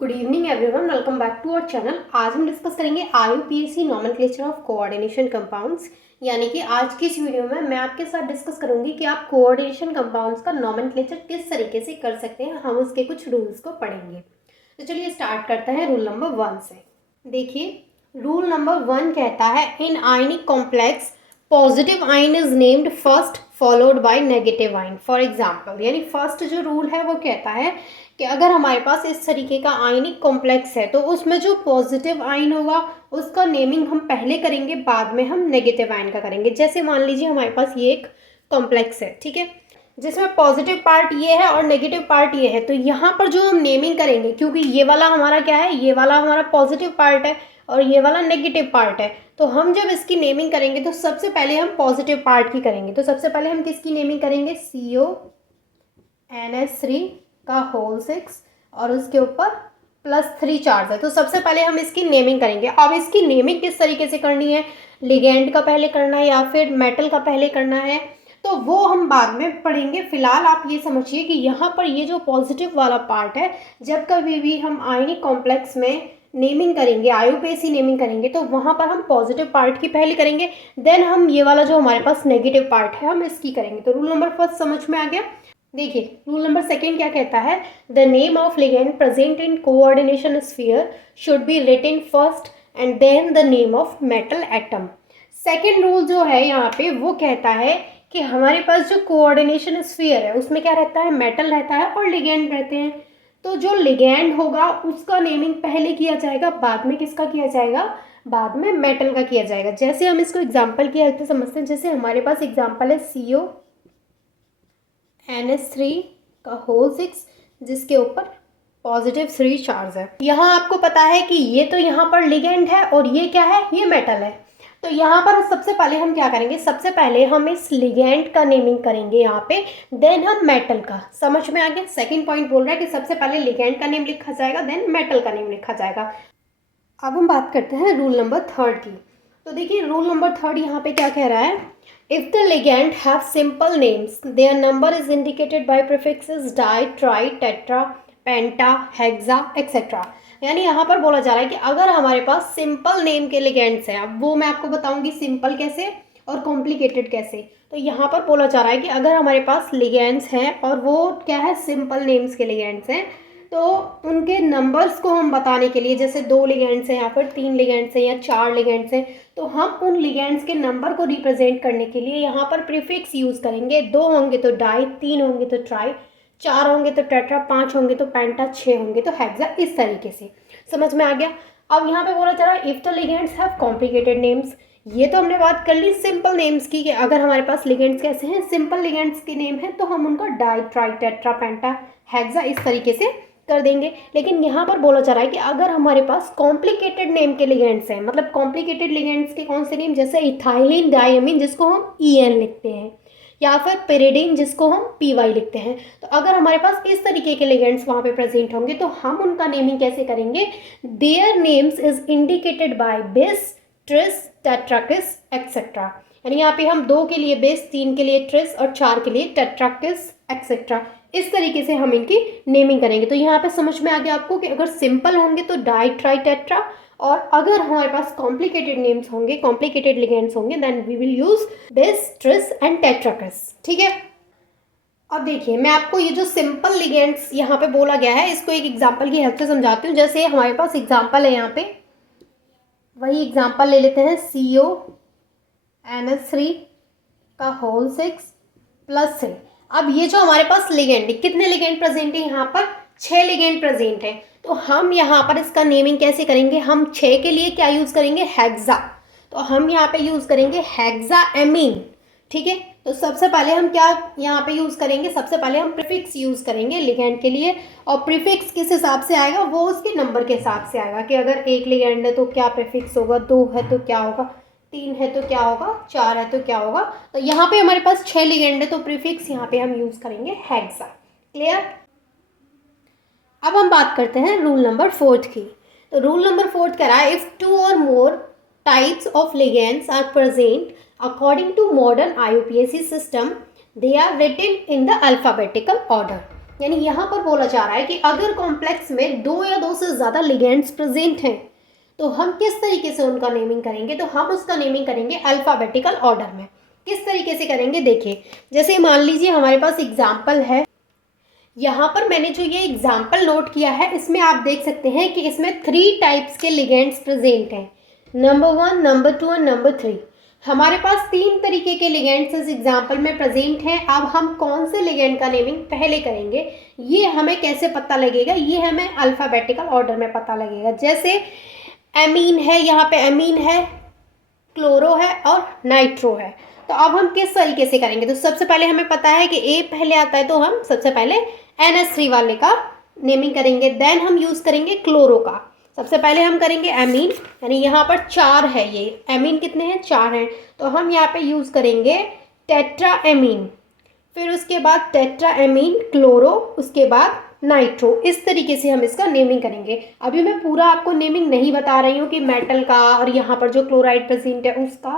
Good evening everyone, welcome back to our channel. आज हम discuss करेंगे IUPAC nomenclature of coordination compounds. यानी कि आज की इस वीडियो में मैं आपके साथ डिस्कस करूंगी कि आप कोऑर्डिनेशन कंपाउंड्स का नॉमेनक्लेचर किस तरीके से कर सकते हैं। हम उसके कुछ रूल्स को पढ़ेंगे। तो चलिए स्टार्ट करते हैं रूल नंबर 1 से। देखिए, रूल नंबर 1 कहता है in ionic complex positive ion is named first followed by negative ion. For example, यानी फर्स्ट जो रूल है वो कहता है कि अगर हमारे पास इस तरीके का आयनिक कॉम्प्लेक्स है तो उसमें जो पॉजिटिव आयन होगा उसका नेमिंग हम पहले करेंगे, बाद में हम नेगेटिव आयन का करेंगे। जैसे मान लीजिए हमारे पास ये एक कॉम्प्लेक्स है, ठीक है, जिसमें पॉजिटिव पार्ट ये है और नेगेटिव पार्ट ये है। तो यहाँ पर जो हम नेमिंग करेंगे, क्योंकि ये वाला हमारा क्या है, ये वाला हमारा पॉजिटिव पार्ट है और ये वाला नेगेटिव पार्ट है, तो हम जब इसकी नेमिंग करेंगे तो सबसे पहले हम पॉजिटिव पार्ट की करेंगे। तो सबसे पहले हम किसकी नेमिंग करेंगे, CONH3 का होल 6 और उसके ऊपर +3 चार्ज है। तो सबसे पहले हम इसकी नेमिंग करेंगे। अब इसकी नेमिंग किस तरीके से करनी है, लिगेंड का पहले करना है या फिर मेटल का पहले करना है, तो वो हम बाद में पढ़ेंगे। फिलहाल आप ये समझिए कि यहाँ पर ये जो पॉजिटिव वाला पार्ट है, जब कभी भी हम आयनिक कॉम्प्लेक्स में नेमिंग करेंगे, आईयूपीएसी नेमिंग करेंगे, तो वहाँ पर हम पॉजिटिव पार्ट की पहले करेंगे, देन हम ये वाला जो हमारे पास नेगेटिव पार्ट है हम इसकी करेंगे। तो रूल नंबर 1 समझ में आ गया। देखिए, रूल नंबर 2 क्या कहता है, the name of ligand present in coordination sphere should be written first and then the name of metal atom. Second rule जो है यहाँ पे वो कहता है कि हमारे पास जो कोऑर्डिनेशन स्फीयर है उसमें क्या रहता है, मेटल रहता है और लिगेंड रहते हैं। तो जो लिगेंड होगा उसका नेमिंग पहले किया जाएगा, बाद में किसका किया जाएगा, बाद में मेटल का किया जाएगा। जैसे हम इसको एग्जाम्पल की हेल्प से समझते हैं। जैसे हमारे पास एग्जाम्पल है CONH3 का होल 6 जिसके ऊपर +3 चार्ज है। यहाँ आपको पता है कि ये तो यहाँ पर लिगेंड है और ये क्या है, ये मेटल है। तो यहाँ पर सबसे पहले हम क्या करेंगे, सबसे पहले हम इस लिगेंड का नेमिंग करेंगे यहाँ पे, देन हम मेटल का। समझ में आ गया। सेकंड पॉइंट बोल रहा है कि सबसे पहले लिगेंड का नेम लिखा जाएगा, देन मेटल का नेम लिखा जाएगा। अब हम बात करते हैं रूल नंबर 3 की। तो देखिए, रूल नंबर 3 यहाँ पे क्या कह रहा है, if the ligand have simple names their number is indicated by prefixes di, tri, tetra, penta, hexa etcetera. यानी यहाँ पर बोला जा रहा है कि अगर हमारे पास सिंपल नेम के लिगेंड्स हैं, अब वो मैं आपको बताऊंगी सिंपल कैसे और कॉम्प्लिकेटेड कैसे। तो यहाँ पर बोला जा रहा है कि अगर हमारे पास लिगेंड्स हैं और वो क्या है, सिंपल नेम्स के लिगेंड्स हैं, तो उनके नंबर्स को हम बताने के लिए, जैसे 2 लिगेंड्स हैं या फिर 3 लिगेंड्स हैं या 4 लिगेंड्स हैं, तो हम उन लिगेंड्स के नंबर को रिप्रेजेंट करने के लिए यहाँ पर प्रीफिक्स यूज़ करेंगे। 2 होंगे तो डाई, 3 होंगे तो ट्राई, 4 होंगे तो टेट्रा, 5 होंगे तो पेंटा, 6 होंगे तो हेक्सा। इस तरीके से समझ में आ गया। अब यहाँ पे बोला जा रहा है if the ligands have complicated names. ये तो हमने बात कर ली सिंपल नेम्स की कि अगर हमारे पास लिगेंड्स कैसे हैं, सिंपल लिगेंड्स के नेम हैं, तो हम उनका die, tri, tetra, penta, hexa इस तरीके से कर देंगे। लेकिन यहाँ पर बोला जा रहा है कि अगर हमारे पास कॉम्प्लिकेटेड नेम के लिगेंड्स हैं, मतलब कॉम्प्लिकेटेड लिगेंड्स के कौन से नेम, जैसे इथाइलिन डायमीन जिसको हम EN लिखते हैं, या फिर पेरिडीन जिसको हम PY लिखते हैं, तो अगर हमारे पास इस तरीके के लिगेंड्स वहाँ पे प्रेजेंट होंगे तो हम उनका नेमिंग कैसे करेंगे, their names is indicated bye बिस, ट्रिस, टेट्राकिस एक्सेट्रा। यानी यहाँ पे हम 2 के लिए बिस, 3 के लिए ट्रिस और 4 के लिए टेट्राकिस एक्सेट्रा। इस तरीके से हम इनकी नेमिंग करेंगे। तो यहाँ पे समझ में आ गया आपको कि अगर सिंपल होंगे तो डाई, ट्राई, टेट्रा, और अगर हमारे पास कॉम्प्लिकेटेड नेम्स होंगे, कॉम्प्लिकेटेड लिगेंड्स होंगे, देन वी विल यूज बिस, ट्रिस एंड टेट्राकिस। ठीक है। अब देखिए, मैं आपको ये जो सिंपल लिगेंड्स यहाँ पे बोला गया है इसको एक एग्जाम्पल की हेल्प से समझाती हूँ। जैसे हमारे पास एग्जाम्पल है, यहाँ पे वही एग्जाम्पल ले लेते हैं, CONH3 का होल 6 +3। अब ये जो हमारे पास लिगेंड, कितने लिगेंड प्रेजेंट है यहाँ पर, 6 लिगेंड प्रेजेंट है। तो हम यहाँ पर इसका नेमिंग कैसे करेंगे, हम 6 के लिए क्या यूज़ करेंगे, हेक्सा। तो हम यहाँ पे यूज़ करेंगे हेक्सा एमीन। ठीक है। तो सबसे पहले हम क्या यहाँ पे यूज़ करेंगे, सबसे पहले हम प्रीफिक्स यूज़ करेंगे लिगेंड के लिए। और प्रीफिक्स किस हिसाब से आएगा, वो उसके नंबर के हिसाब से आएगा कि अगर 1 लिगेंड है तो क्या प्रीफिक्स होगा, 2 है तो क्या होगा, 3 है तो क्या होगा, 4 है तो क्या होगा। तो यहाँ पे हमारे पास 6 लिगेंड है तो प्रीफिक्स यहाँ पे हम यूज़ करेंगे हेक्सा। क्लियर। अब हम बात करते हैं रूल नंबर 4 की। तो रूल नंबर 4 कह रहा है इफ 2 और मोर types of ligands are present according to modern IUPAC system, they are written in the alphabetical order। यानी यहाँ पर बोला जा रहा है कि अगर कॉम्प्लेक्स में दो या दो से ज़्यादा लिगेंड्स प्रेजेंट हैं तो हम किस तरीके से उनका नेमिंग करेंगे, तो हम उसका नेमिंग करेंगे अल्फ़ाबेटिकल ऑर्डर में। किस तरीके से करेंगे देखिए, जैसे मान लीजिए हमारे पास एग्जाम्पल है, यहाँ पर मैंने जो ये एग्जाम्पल नोट किया है इसमें आप देख सकते हैं कि इसमें 3 टाइप्स के लिगेंड्स प्रेजेंट हैं, नंबर 1, नंबर 2 और नंबर 3। हमारे पास 3 तरीके के लिगेंड्स इस एग्जाम्पल में प्रेजेंट हैं। अब हम कौन से लिगेंड का नेमिंग पहले करेंगे ये हमें कैसे पता लगेगा, ये हमें अल्फ़ाबेटिकल ऑर्डर में पता लगेगा। जैसे एमीन है, यहाँ पे एमीन है, क्लोरो है और नाइट्रो है। तो अब हम किस तरीके से करेंगे, तो सबसे पहले हमें पता है कि ए पहले आता है तो हम सबसे पहले NH3 वाले का नेमिंग करेंगे, देन हम यूज़ करेंगे क्लोरो का। सबसे पहले हम करेंगे एमीन, यानी यहाँ पर 4 है, ये एमीन कितने हैं, 4 हैं, तो हम यहाँ पे यूज़ करेंगे टेट्रा एमीन, फिर उसके बाद टेट्रा एमीन क्लोरो, उसके बाद नाइट्रो। इस तरीके से हम इसका नेमिंग करेंगे। अभी मैं पूरा आपको नेमिंग नहीं बता रही हूँ कि मेटल का और यहाँ पर जो क्लोराइड प्रेजेंट है उसका,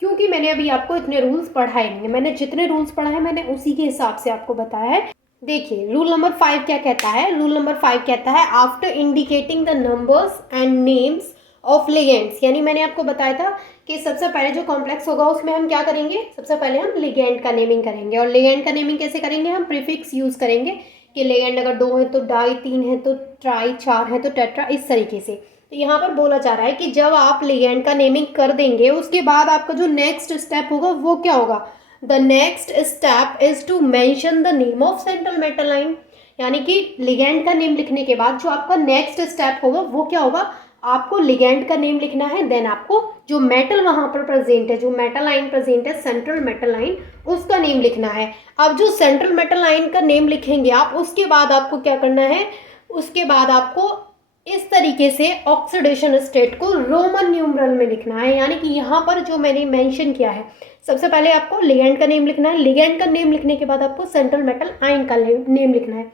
क्योंकि मैंने अभी आपको इतने रूल्स पढ़ाए नहीं है। मैंने जितने रूल्स पढ़ाए मैंने उसी के हिसाब से आपको बताया है। देखिए रूल नंबर 5 क्या कहता है, रूल नंबर 5 कहता है after indicating the numbers and names of ligands, यानी मैंने आपको बताया था कि सबसे पहले जो कॉम्प्लेक्स होगा उसमें हम क्या करेंगे, सबसे पहले हम लिगेंड का नेमिंग करेंगे। और लिगेंड का नेमिंग कैसे करेंगे, हम प्रीफिक्स यूज़ करेंगे कि लिगेंड अगर 2 है तो डाई, 3 है तो ट्राई, 4 है तो टेट्रा, इस तरीके से। तो यहाँ पर बोला जा रहा है कि जब आप लिगेंड का नेमिंग कर देंगे उसके बाद आपका जो नेक्स्ट स्टेप होगा वो क्या होगा, the next step is to mention the name of central metal ion, यानी कि लिगेंड का नेम लिखने के बाद जो आपका नेक्स्ट स्टेप होगा वो क्या होगा, आपको लिगेंड का नेम लिखना है, देन आपको जो मेटल वहाँ पर प्रेजेंट है, जो मेटल आयन प्रेजेंट है सेंट्रल मेटल आयन, उसका नेम लिखना है। अब जो सेंट्रल मेटल आयन का नेम लिखेंगे आप, उसके बाद आपको क्या करना है, उसके बाद आपको इस तरीके से ऑक्सीडेशन स्टेट को रोमन न्यूमरल में लिखना है। यानी कि यहाँ पर जो मैंने मेंशन किया है, सबसे पहले आपको लिगेंड का नेम लिखना है, लिगेंड का नेम लिखने के बाद आपको सेंट्रल मेटल आयन का नेम लिखना है,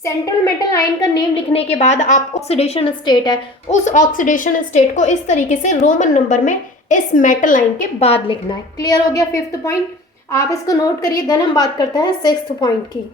सेंट्रल मेटल आयन का नेम लिखने के बाद आपको ऑक्सीडेशन स्टेट है, उस ऑक्सीडेशन स्टेट को इस तरीके से रोमन नंबर में इस मेटल आयन के बाद लिखना है। क्लियर हो गया 5th पॉइंट, आप इसको नोट करिए। देन हम बात करते हैं 6th पॉइंट की।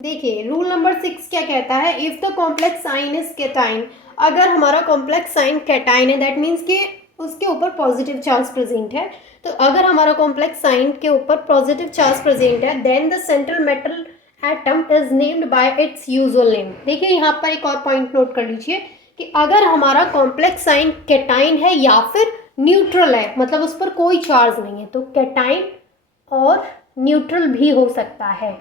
देखिए रूल नंबर 6 क्या कहता है, if the complex sign is cation, अगर हमारा कॉम्प्लेक्स साइन कैटाइन है दैट मीन्स कि उसके ऊपर पॉजिटिव चार्ज प्रेजेंट है, तो अगर हमारा कॉम्प्लेक्स साइन के ऊपर पॉजिटिव चार्ज प्रेजेंट है then the central metal atom is named by its usual name. देखिए यहाँ पर एक और पॉइंट नोट कर लीजिए कि अगर हमारा कॉम्प्लेक्स साइन कैटाइन है या फिर न्यूट्रल है, मतलब उस पर कोई चार्ज नहीं है, तो कैटाइन और न्यूट्रल भी हो सकता है।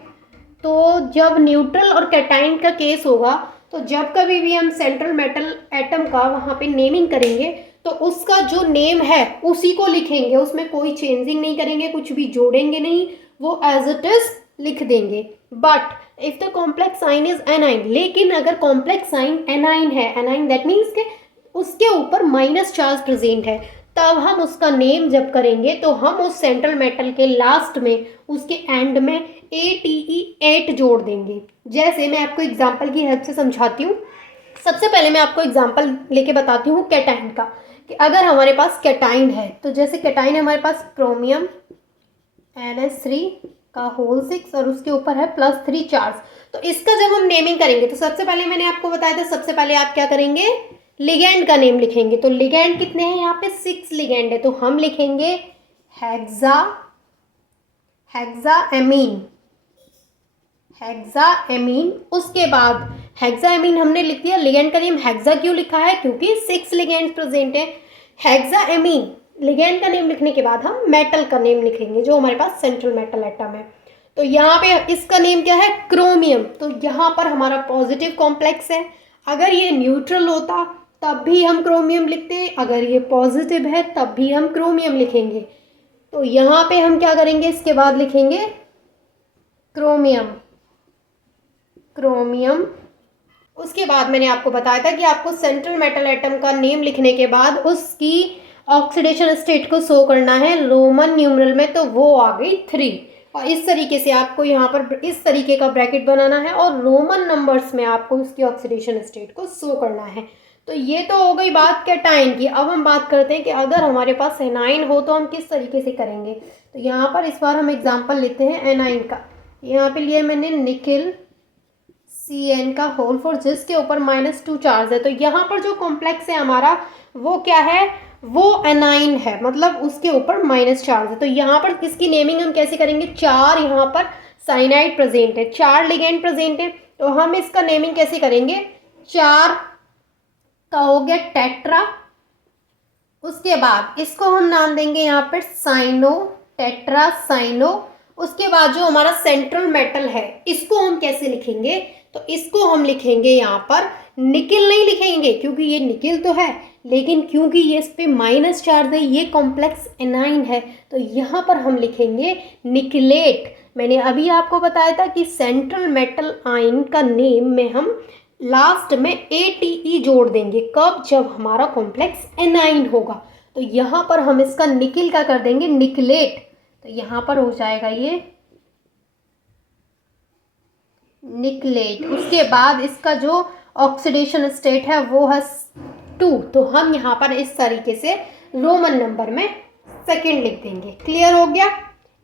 तो जब न्यूट्रल और कैटाइन का केस होगा तो जब कभी भी हम सेंट्रल मेटल एटम का वहाँ पे नेमिंग करेंगे तो उसका जो नेम है उसी को लिखेंगे, उसमें कोई चेंजिंग नहीं करेंगे, कुछ भी जोड़ेंगे नहीं, वो एज इट इज लिख देंगे। But if the complex sign is anion, लेकिन अगर कॉम्प्लेक्स साइन एनाइन है, एनाइन दैट मीन्स के उसके ऊपर माइनस चार्ज प्रेजेंट है, तब हम उसका नेम जब करेंगे तो हम उस सेंट्रल मेटल के लास्ट में, उसके एंड में ATE8 जोड़ देंगे। जैसे मैं आपको एग्जांपल की हेल्प से समझाती हूँ। सबसे पहले मैं आपको एग्जांपल लेके बताती हूँ कैटाइन का, कि अगर हमारे पास कैटाइन है तो जैसे कैटाइन है हमारे पास क्रोमियम NH3 का होल 6 और उसके ऊपर है +3 चार्ज। तो इसका जब हम नेमिंग करेंगे तो सबसे पहले मैंने आपको बताया था, सबसे पहले आप क्या करेंगे, लिगेंड का नेम लिखेंगे। तो लिगेंड कितने हैं, यहाँ पे 6 लिगेंड है, तो हम लिखेंगे हेक्साएमीन, हेक्साएमीन। उसके बाद हेक्साएमीन हमने लिख दिया, लिगेंड का नेम हेक्सा क्यों लिखा है, क्योंकि 6 लिगेंड प्रेजेंट है। हेक्साएमीन लिगेंड का नेम लिखने के बाद हम मेटल का नेम लिखेंगे जो हमारे पास सेंट्रल मेटल एटम है। तो यहाँ पे इसका नेम क्या है, क्रोमियम। तो यहाँ पर हमारा पॉजिटिव कॉम्प्लेक्स है, अगर ये न्यूट्रल होता तब भी हम क्रोमियम लिखते हैं, अगर ये पॉजिटिव है तब भी हम क्रोमियम लिखेंगे। तो यहाँ पे हम क्या करेंगे, इसके बाद लिखेंगे क्रोमियम, क्रोमियम। उसके बाद मैंने आपको बताया था कि आपको सेंट्रल मेटल एटम का नेम लिखने के बाद उसकी ऑक्सीडेशन स्टेट को शो करना है रोमन न्यूमरल में, तो वो आ गई 3। और इस तरीके से आपको यहाँ पर इस तरीके का ब्रैकेट बनाना है और रोमन नंबर्स में आपको उसकी ऑक्सीडेशन स्टेट को शो करना है। तो ये तो हो गई बात कैटाइन की। अब हम बात करते हैं कि अगर हमारे पास एनाइन हो तो हम किस तरीके से करेंगे। तो यहाँ पर इस बार हम एग्जांपल लेते हैं एनाइन का। यहाँ पे लिया मैंने निकिल Cn का होल 4 जिसके ऊपर -2 चार्ज है। तो यहाँ पर जो कॉम्प्लेक्स है हमारा वो क्या है, वो एनाइन है, मतलब उसके ऊपर माइनस चार्ज है। तो यहाँ पर किसकी नेमिंग हम कैसे करेंगे, 4 यहाँ पर साइनाइड प्रेजेंट है, 4 लिगेंड प्रेजेंट है, तो हम इसका नेमिंग कैसे करेंगे, 4 का हो गया टेट्रा। उसके बाद इसको हम नाम देंगे यहाँ पर साइनो, टेट्रा साइनो। उसके बाद जो हमारा सेंट्रल मेटल है इसको हम कैसे लिखेंगे, तो इसको हम लिखेंगे यहाँ पर निकिल नहीं लिखेंगे क्योंकि ये निकिल तो है, लेकिन क्योंकि ये इस पे माइनस चार्ज है, ये कॉम्प्लेक्स एनाइन है, तो यहाँ पर हम लिखेंगे निकलेट। मैंने अभी आपको बताया था कि सेंट्रल मेटल आयन का नेम में हम लास्ट में ATE जोड़ देंगे, कब, जब हमारा कॉम्प्लेक्स एनाइन होगा। तो यहाँ पर हम इसका निकिल का कर देंगे निकलेट, तो यहाँ पर हो जाएगा ये निकलेट। उसके बाद इसका जो ऑक्सीडेशन स्टेट है वो है 2, तो हम यहाँ पर इस तरीके से रोमन नंबर में सेकंड लिख देंगे। क्लियर हो गया,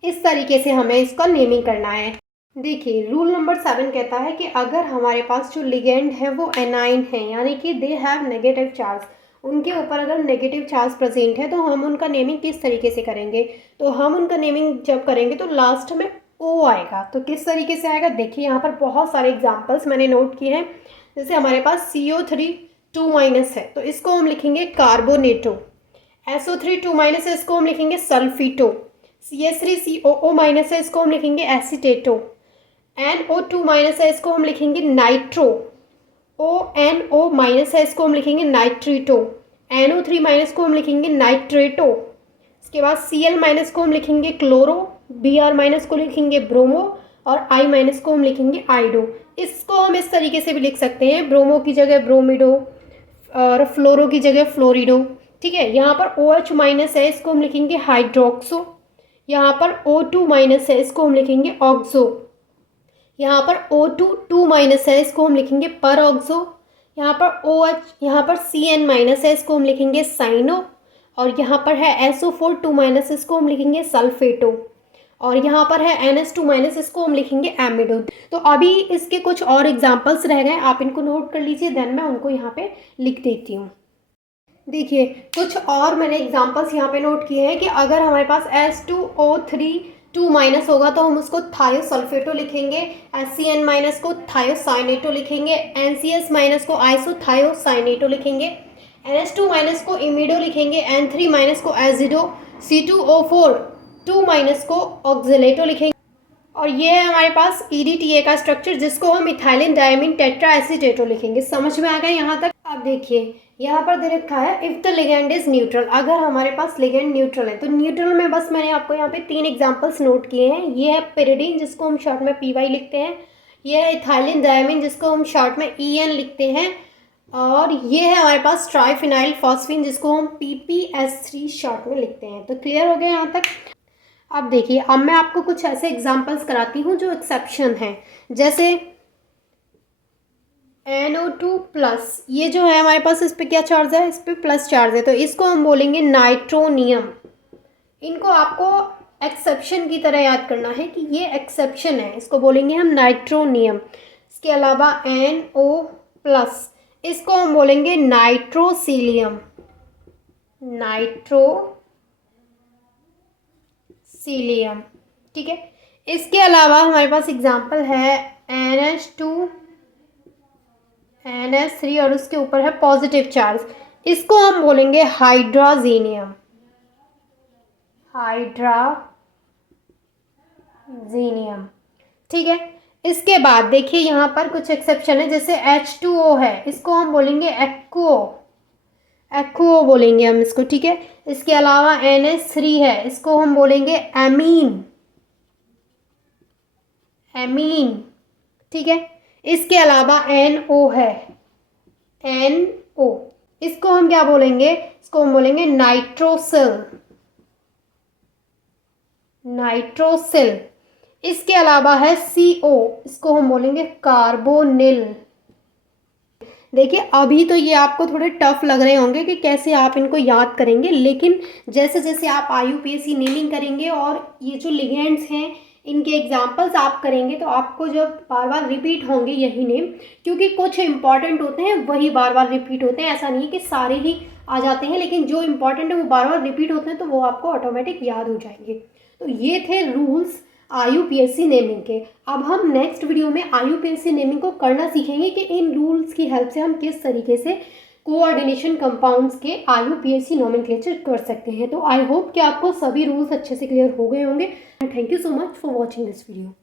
इस तरीके से हमें इसका नेमिंग करना है। देखिए रूल नंबर 7 कहता है कि अगर हमारे पास जो लिगेंड है वो एनाइन है, यानी कि दे हैव नेगेटिव चार्ज, उनके ऊपर अगर नेगेटिव चार्ज प्रेजेंट है, तो हम उनका नेमिंग किस तरीके से करेंगे, तो हम उनका नेमिंग जब करेंगे तो लास्ट में O आएगा। तो किस तरीके से आएगा, देखिए यहाँ पर बहुत सारे एग्जाम्पल्स मैंने नोट किए हैं। जैसे हमारे पास CO3 2- है, तो इसको हम लिखेंगे कार्बोनेटो। SO3 2- है, इसको हम लिखेंगे सल्फीटो। CS3 COO- है, इसको हम लिखेंगे एसीटेटो। NO2- है, इसको हम लिखेंगे नाइट्रो। ONO- है, इसको हम लिखेंगे नाइट्रीटो। NO3- को हम लिखेंगे नाइट्रेटो। इसके बाद Cl- को हम लिखेंगे क्लोरो, Br- को लिखेंगे ब्रोमो, और I- को हम लिखेंगे आइडो। इसको हम इस तरीके से भी लिख सकते हैं, ब्रोमो की जगह ब्रोमिडो और फ्लोरो की जगह फ्लोरिडो। ठीक है, यहाँ पर OH- है, इसको हम लिखेंगे हाइड्रोक्सो। यहाँ पर O2- है, इसको हम लिखेंगे ऑक्सो। यहाँ पर O2 है, इसको हम लिखेंगे पर ऑक्सो। यहाँ पर OH, यहाँ पर Cn- है, इसको हम लिखेंगे साइनो। और यहाँ पर है SO4 2- इसको हम लिखेंगे सल्फेटो। और यहाँ पर है NH2- इसको हम लिखेंगे एमिडो। तो अभी इसके कुछ और एग्जाम्पल्स रह गए, आप इनको नोट कर लीजिए, देन मैं उनको यहाँ पे लिख देती हूँ। देखिए कुछ और मैंने एग्जाम्पल्स यहाँ पे नोट किए हैं कि अगर हमारे पास S2O3 2- होगा तो हम उसको थायोसल्फेटो लिखेंगे, SCN- को थायोसाइनेटो लिखेंगे, NCS- को आइसोथायोसाइनेटो लिखेंगे, NH2- को इमिडो लिखेंगे, N3- को एजिडो, C2O4 2- को ऑक्जेलेटो लिखेंगे। और ये है हमारे पास EDTA का स्ट्रक्चर, जिसको हम इथाइलिन डायमीन टेट्रा एसीटेटो लिखेंगे। समझ में आ गया यहाँ तक। अब देखिए यहाँ पर दे रखा है if the ligand is neutral, अगर हमारे पास लिगेंड न्यूट्रल है, तो न्यूट्रल में बस मैंने आपको यहाँ पे 3 एग्जांपल्स नोट किए हैं। ये है पिरिडीन, जिसको हम शॉर्ट में PY लिखते हैं, ये है इथाइलिन डायमीन, जिसको हम शॉर्ट में EN लिखते हैं, और ये है हमारे पास ट्राइफिनाइल फॉस्फीन, जिसको हम PPS3 शॉर्ट में लिखते हैं। तो क्लियर हो गया यहाँ तक। अब देखिए, अब मैं आपको कुछ ऐसे एग्जांपल्स कराती हूँ जो एक्सेप्शन हैं। जैसे NO2+, ये जो है हमारे पास, इस पे क्या चार्ज है, इस पे प्लस चार्ज है, तो इसको हम बोलेंगे नाइट्रोनियम। इनको आपको एक्सेप्शन की तरह याद करना है कि ये एक्सेप्शन है, इसको बोलेंगे हम नाइट्रोनियम। इसके अलावा NO+, इसको हम बोलेंगे नाइट्रोसीलियम, नाइट्रोसीलियम। ठीक है, इसके अलावा हमारे पास एग्जाम्पल है NH2 NH3 और उसके ऊपर है पॉजिटिव चार्ज, इसको हम बोलेंगे हाइड्राजीनियम, हाइड्राजीनियम। ठीक है, इसके बाद देखिए यहाँ पर कुछ एक्सेप्शन है, जैसे H2O है, इसको हम बोलेंगे एक्वो, एक्वो बोलेंगे हम इसको। ठीक है, इसके अलावा NH3 है, इसको हम बोलेंगे एमीन, एमीन। ठीक है, इसके अलावा NO है, NO, इसको हम क्या बोलेंगे, इसको हम बोलेंगे नाइट्रोसिल, नाइट्रोसिल। इसके अलावा है CO, इसको हम बोलेंगे कार्बोनिल। देखिए अभी तो ये आपको थोड़े टफ लग रहे होंगे कि कैसे आप इनको याद करेंगे, लेकिन जैसे जैसे आप IUPAC नेमिंग करेंगे और ये जो लिगेंड्स हैं इनके एग्जाम्पल्स आप करेंगे तो आपको जब बार बार रिपीट होंगे यही नेम, क्योंकि कुछ इंपॉर्टेंट होते हैं वही बार बार रिपीट होते हैं, ऐसा नहीं है कि सारे ही आ जाते हैं, लेकिन जो इंपॉर्टेंट है वो बार बार रिपीट होते हैं तो वो आपको ऑटोमेटिक याद हो जाएंगे। तो ये थे रूल्स IUPAC नेमिंग के। अब हम नेक्स्ट वीडियो में IUPAC नेमिंग को करना सीखेंगे कि इन रूल्स की हेल्प से हम किस तरीके से कोऑर्डिनेशन कंपाउंड्स के IUPAC नोमेनक्लेचर कर सकते हैं। तो आई होप कि आपको सभी रूल्स अच्छे से क्लियर हो गए होंगे। Thank you so much for watching this video.